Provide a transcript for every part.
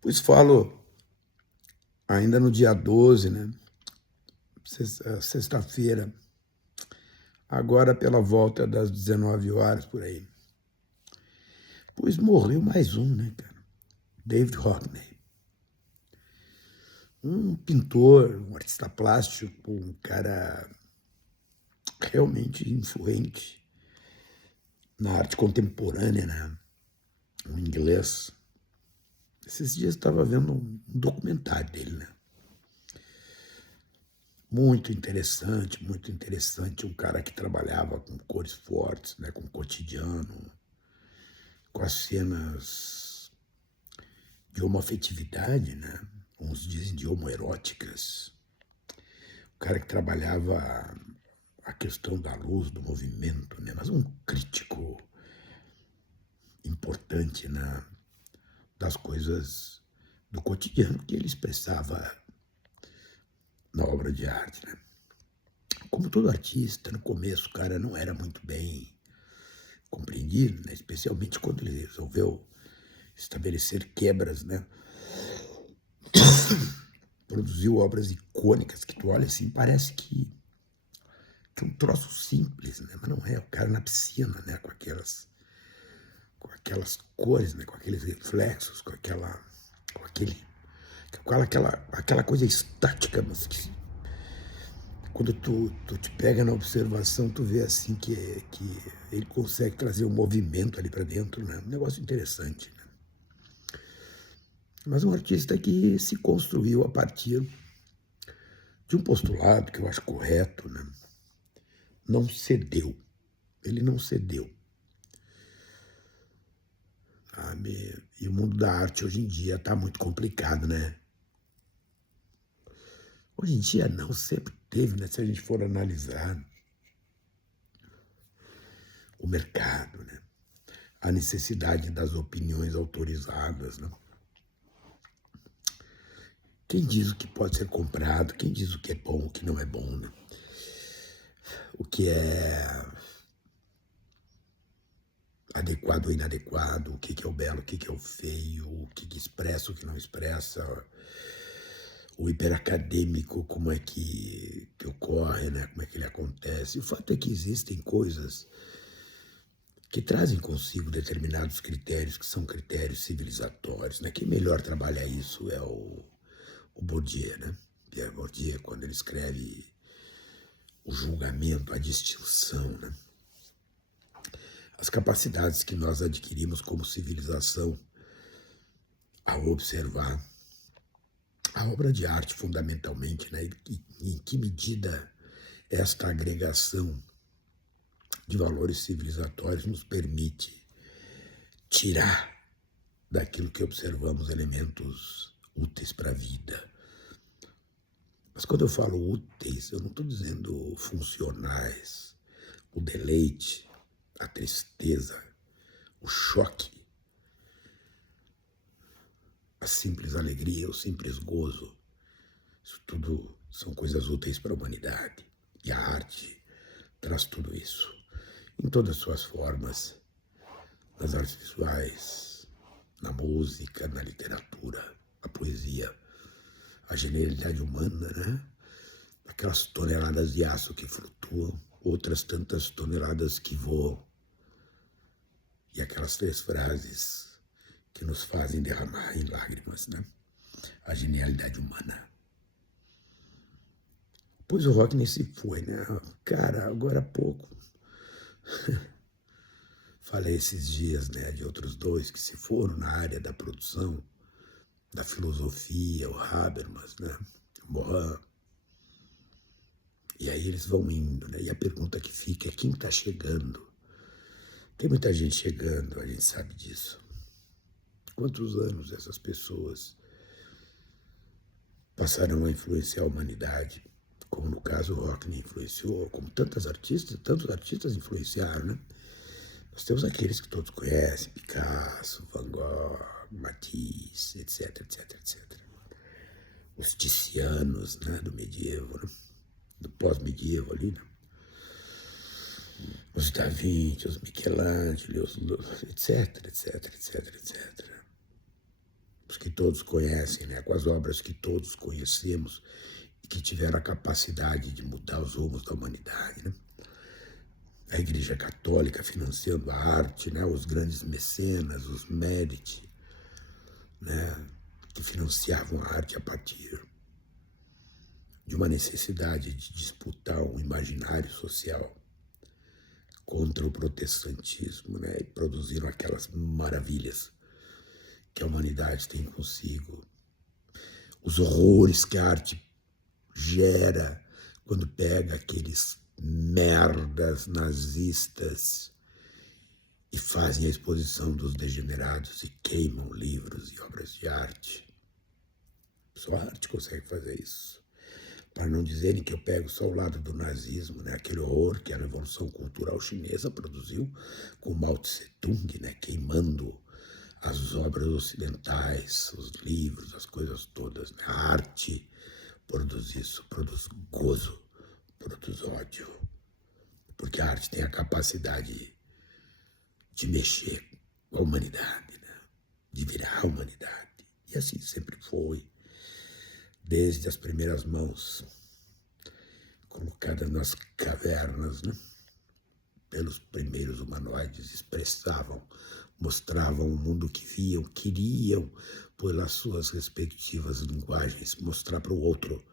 Pois falo ainda no dia 12, né? Sexta-feira, agora pela volta das 19 horas por aí. Pois morreu mais um, né, cara? David Hockney. Um pintor, um artista plástico, um cara realmente influente na arte contemporânea, né? Um inglês. Esses dias eu estava vendo um documentário dele, né? Muito interessante. Um cara que trabalhava com cores fortes, né? Com o cotidiano, com as cenas de homoafetividade, né? Uns dizem de homoeróticas. O cara que trabalhava a questão da luz, do movimento, né? Mas um crítico importante, né? Das coisas do cotidiano que ele expressava na obra de arte, né? Como todo artista, no começo o cara não era muito bem compreendido, né? Especialmente quando ele resolveu estabelecer quebras, né? Produziu obras icônicas que tu olha assim, parece que um troço simples, né? Mas não é, o cara na piscina, né? Com aquelas cores, né? Com aqueles reflexos, aquela coisa estática, mas que quando tu te pega na observação, tu vê assim que ele consegue trazer um movimento ali para dentro, né? Um negócio interessante, né? Mas um artista que se construiu a partir de um postulado que eu acho correto, né? Não cedeu. Ele não cedeu. Sabe? E o mundo da arte hoje em dia está muito complicado, né? Hoje em dia não, sempre teve, né? Se a gente for analisar o mercado, né? A necessidade das opiniões autorizadas, né? Quem diz o que pode ser comprado, quem diz o que é bom, o que não é bom, né? O que é adequado ou inadequado, o que é o belo, o que é o feio, o que expressa, o que não expressa, o hiperacadêmico, como é que ocorre, né? Como é que ele acontece. O fato é que existem coisas que trazem consigo determinados critérios, que são critérios civilizatórios, né? Quem melhor trabalha isso é o Bourdieu, né? Pierre Bourdieu, quando ele escreve o julgamento, a distinção, né? As capacidades que nós adquirimos como civilização ao observar a obra de arte, fundamentalmente, né? E em que medida esta agregação de valores civilizatórios nos permite tirar daquilo que observamos elementos úteis para a vida. Mas quando eu falo úteis, eu não estou dizendo funcionais. O deleite, a tristeza, o choque, a simples alegria, o simples gozo. Isso tudo são coisas úteis para a humanidade. E a arte traz tudo isso, em todas as suas formas, nas artes visuais, na música, na literatura, na poesia, a genialidade humana, né? Aquelas toneladas de aço que flutuam, outras tantas toneladas que voam, e aquelas 3 frases que nos fazem derramar em lágrimas, né? A genialidade humana. Pois o Rockney se foi, né? Cara, agora há pouco. Falei esses dias, né, de outros 2 que se foram na área da produção, da filosofia, o Habermas, né? O Morin. E aí eles vão indo, né? E a pergunta que fica é quem está chegando? Tem muita gente chegando, a gente sabe disso. Quantos anos essas pessoas passarão a influenciar a humanidade? Como no caso o Rockney influenciou, como tantos artistas influenciaram, né? Nós temos aqueles que todos conhecem, Picasso, Van Gogh, Matisse, etc, etc, etc. Os Ticianos, né, do medievo, né? Do pós-medievo ali, né? Os Da Vinci, os Michelangelo, etc, etc, etc, etc. que todos conhecem, né? Com as obras que todos conhecemos e que tiveram a capacidade de mudar os rumos da humanidade, né? A Igreja Católica financiando a arte, né? Os grandes mecenas, os Medici, né? Que financiavam a arte a partir de uma necessidade de disputar um imaginário social contra o protestantismo, né? E produziram aquelas maravilhas que a humanidade tem consigo. Os horrores que a arte gera quando pega aqueles merdas nazistas e fazem a exposição dos degenerados e queimam livros e obras de arte. Só a arte consegue fazer isso. Para não dizerem que eu pego só o lado do nazismo, né? Aquele horror que a Revolução Cultural Chinesa produziu com Mao Tse-tung, né? Queimando as obras ocidentais, os livros, as coisas todas. Né? A arte produz isso, produz gozo, produz ódio. Porque a arte tem a capacidade de mexer com a humanidade, né? De virar a humanidade. E assim sempre foi. Desde as primeiras mãos colocadas nas cavernas, né? Pelos primeiros humanoides, expressavam, mostravam o mundo que viam, queriam, pelas suas respectivas linguagens, mostrar para o outro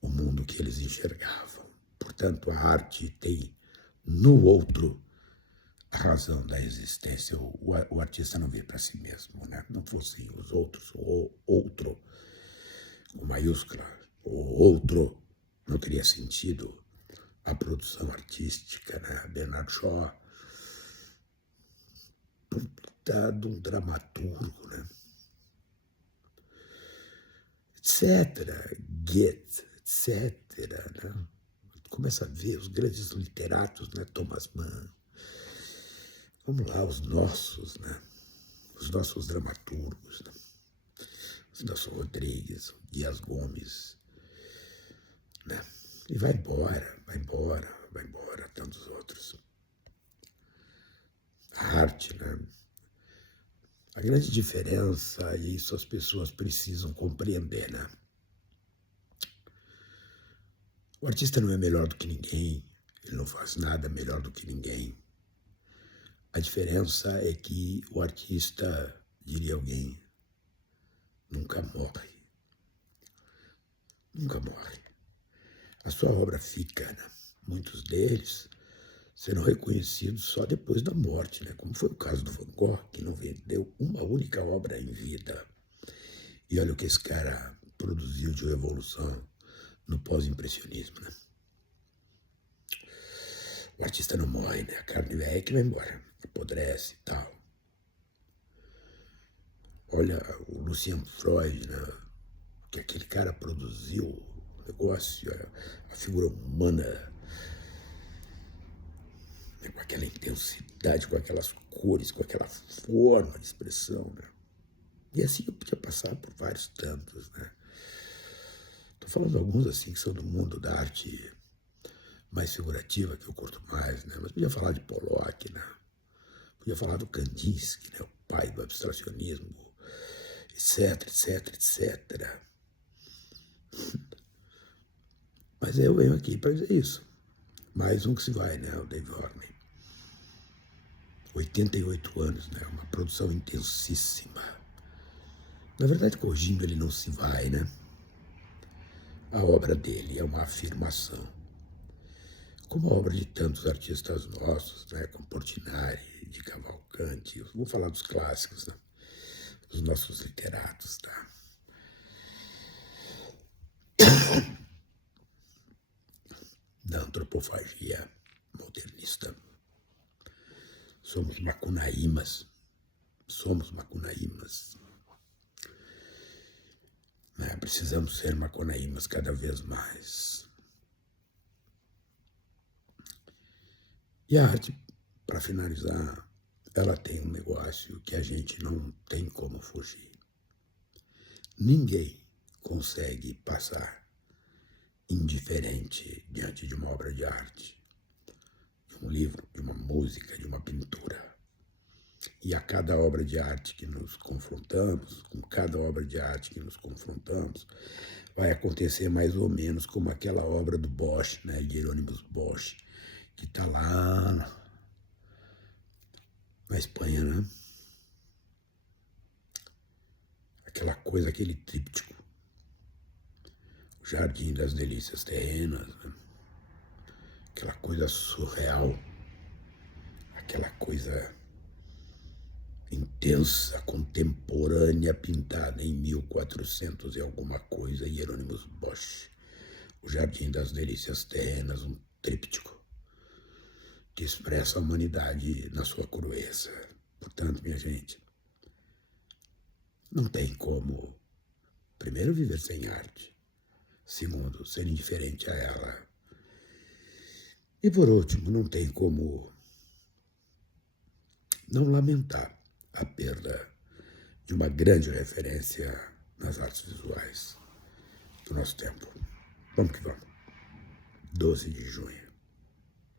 o mundo que eles enxergavam. Portanto, a arte tem no outro a razão da existência. O artista não vê para si mesmo, né? Não fossem os outros, o outro, com maiúscula, o outro, não teria sentido a produção artística, né? Bernard Shaw, de um dramaturgo, né? Etc. Goethe, etc. Né? Começa a ver os grandes literatos, né? Thomas Mann. Vamos lá, os nossos, né? Os nossos dramaturgos, né? Os nossos Rodrigues, Dias Gomes, né? E vai embora, vai embora, vai embora, tantos outros. A arte, né? A grande diferença, e isso as pessoas precisam compreender, né? O artista não é melhor do que ninguém, ele não faz nada melhor do que ninguém. A diferença é que o artista, diria alguém, nunca morre. Nunca morre. A sua obra fica, né? Muitos deles serão reconhecidos só depois da morte, né? Como foi o caso do Van Gogh, que não vendeu uma única obra em vida. E olha o que esse cara produziu de revolução no pós-impressionismo, né? O artista não morre, né? A carne velha é que vai embora, apodrece e tal. Olha o Lucian Freud, né? Que aquele cara produziu o negócio, a figura humana, né? Com aquela intensidade, com aquelas cores, com aquela forma de expressão, né? E assim eu podia passar por vários tantos, né? Estou falando alguns assim que são do mundo da arte mais figurativa, que eu curto mais, né? Mas podia falar de Pollock, né? Podia falar do Kandinsky, né? O pai do abstracionismo, etc, etc, etc. Mas eu venho aqui para dizer isso. Mais um que se vai, né? O Dave Horney. 88 anos, né? Uma produção intensíssima. Na verdade, corrigindo, ele não se vai, né? A obra dele é uma afirmação. Como a obra de tantos artistas nossos, né? Como Portinari, de Cavalcanti. Vou falar dos clássicos, né? Dos nossos literatos, tá? Da antropofagia modernista. Somos macunaímas. Somos macunaímas. Né? Precisamos ser macunaímas cada vez mais. E a arte, para finalizar, ela tem um negócio que a gente não tem como fugir. Ninguém consegue passar indiferente diante de uma obra de arte, de um livro, de uma música, de uma pintura. E a cada obra de arte que nos confrontamos, com cada obra de arte que nos confrontamos, vai acontecer mais ou menos como aquela obra do Bosch, né, Hieronymus Bosch, que está lá na Espanha, né? Aquela coisa, aquele tríptico, o Jardim das Delícias Terrenas, né? Aquela coisa surreal, aquela coisa intensa, contemporânea, pintada em 1400 e alguma coisa, Hieronymus Bosch, o Jardim das Delícias Terrenas, um tríptico que expressa a humanidade na sua crueza. Portanto, minha gente, não tem como, primeiro, viver sem arte, segundo, ser indiferente a ela, e por último, não tem como não lamentar a perda de uma grande referência nas artes visuais do nosso tempo. Vamos que vamos. 12 de junho.